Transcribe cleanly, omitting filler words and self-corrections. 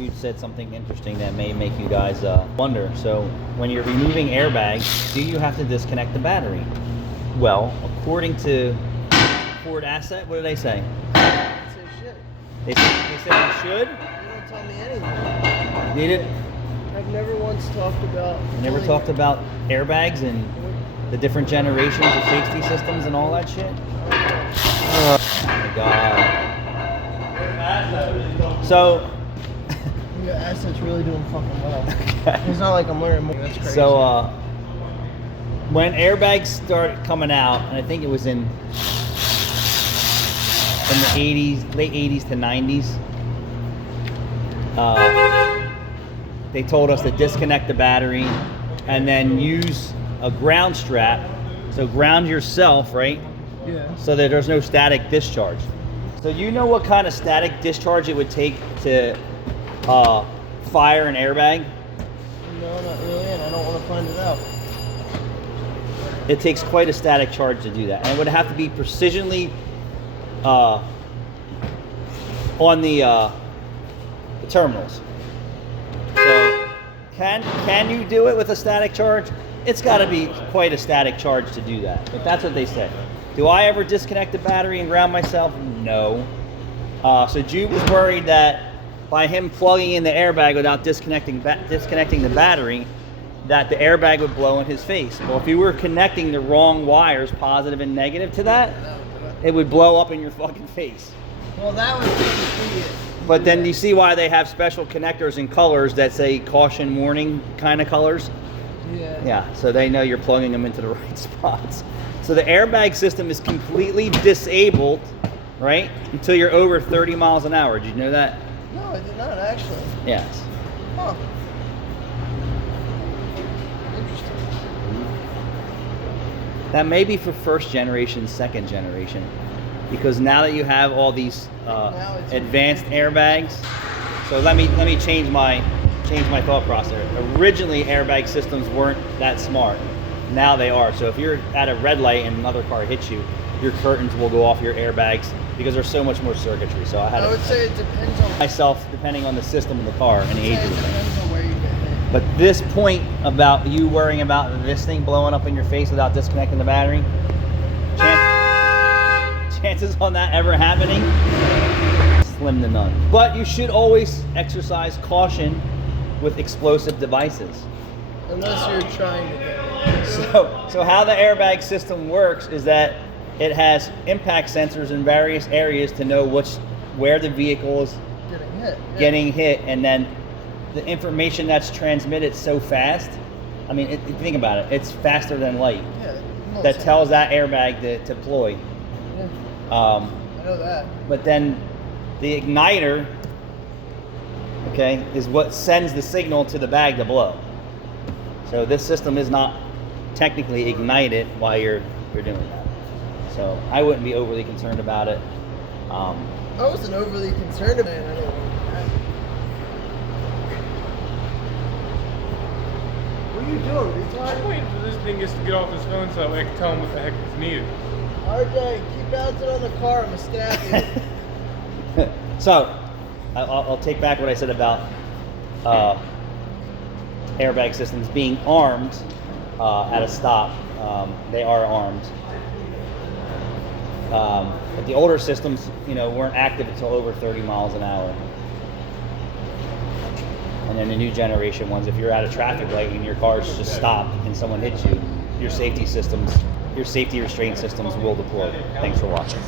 Jude said something interesting that may make you guys wonder. So when you're removing airbags, do you have to disconnect the battery? Well, according to Ford Asset, what do they say? Say shit. They said you should? You don't tell me anything. They didn't. I've never once talked about. Never talked about airbags and the different generations of safety systems and all that shit? Oh my god. So Your asset's really doing fucking well. It's not like I'm learning more. That's crazy. So when airbags started coming out, and I think it was in the 80s, late 80s to 90s, they told us to disconnect the battery and then use a ground strap. So ground yourself, right? Yeah. So that there's no static discharge. So you know what kind of static discharge it would take to fire an airbag? No, not really, and I don't want to find it out. It takes quite a static charge to do that, and it would have to be precisionally on the terminals. So can you do it with a static charge? It's got to be quite a static charge to do that, but that's what they said. Do I ever disconnect the battery and ground myself? No. So Jude was worried that by him plugging in the airbag without disconnecting the battery, that the airbag would blow in his face. Well, if you were connecting the wrong wires, positive and negative to that, it would blow up in your fucking face. Well, that was pretty it. But then you see why they have special connectors and colors that say caution warning kind of colors. Yeah. Yeah, so they know you're plugging them into the right spots. So the airbag system is completely disabled, right, until you're over 30 miles an hour. Did you know that? No, I did not actually. Yes. Huh. Interesting. That may be for first generation, second generation, because now that you have all these advanced airbags, so let me change my thought process. Originally, airbag systems weren't that smart. Now they are. So if you're at a red light and another car hits you, your curtains will go off your airbags because there's so much more circuitry. So I would say it depends on myself, depending on the system of the car and the age it of the car. depends on where you get hit. But this point about you worrying about this thing blowing up in your face without disconnecting the battery, chances on that ever happening, slim to none. But you should always exercise caution with explosive devices. Unless you're trying to get it. So how the airbag system works is that it has impact sensors in various areas to know where the vehicle is getting hit, and then the information that's transmitted so fast. I mean, think about it. It's faster than light. Yeah. That tells that airbag to deploy. Yeah. I know that. But then the igniter, okay, is what sends the signal to the bag to blow. So this system is not technically ignited while you're doing that. So I wouldn't be overly concerned about it. I wasn't overly concerned about it. I didn't want What are you doing, retard? I'm waiting for this dingus to get off his phone so I can tell him what the heck is needed. RJ, keep bouncing on the car. I'm gonna stab you. So I'll take back what I said about airbag systems being armed at a stop. They are armed. But the older systems, weren't active until over 30 miles an hour. And then the new generation ones, if you're at a traffic light and your car's just stopped and someone hits you, your safety restraint systems will deploy. Thanks for watching.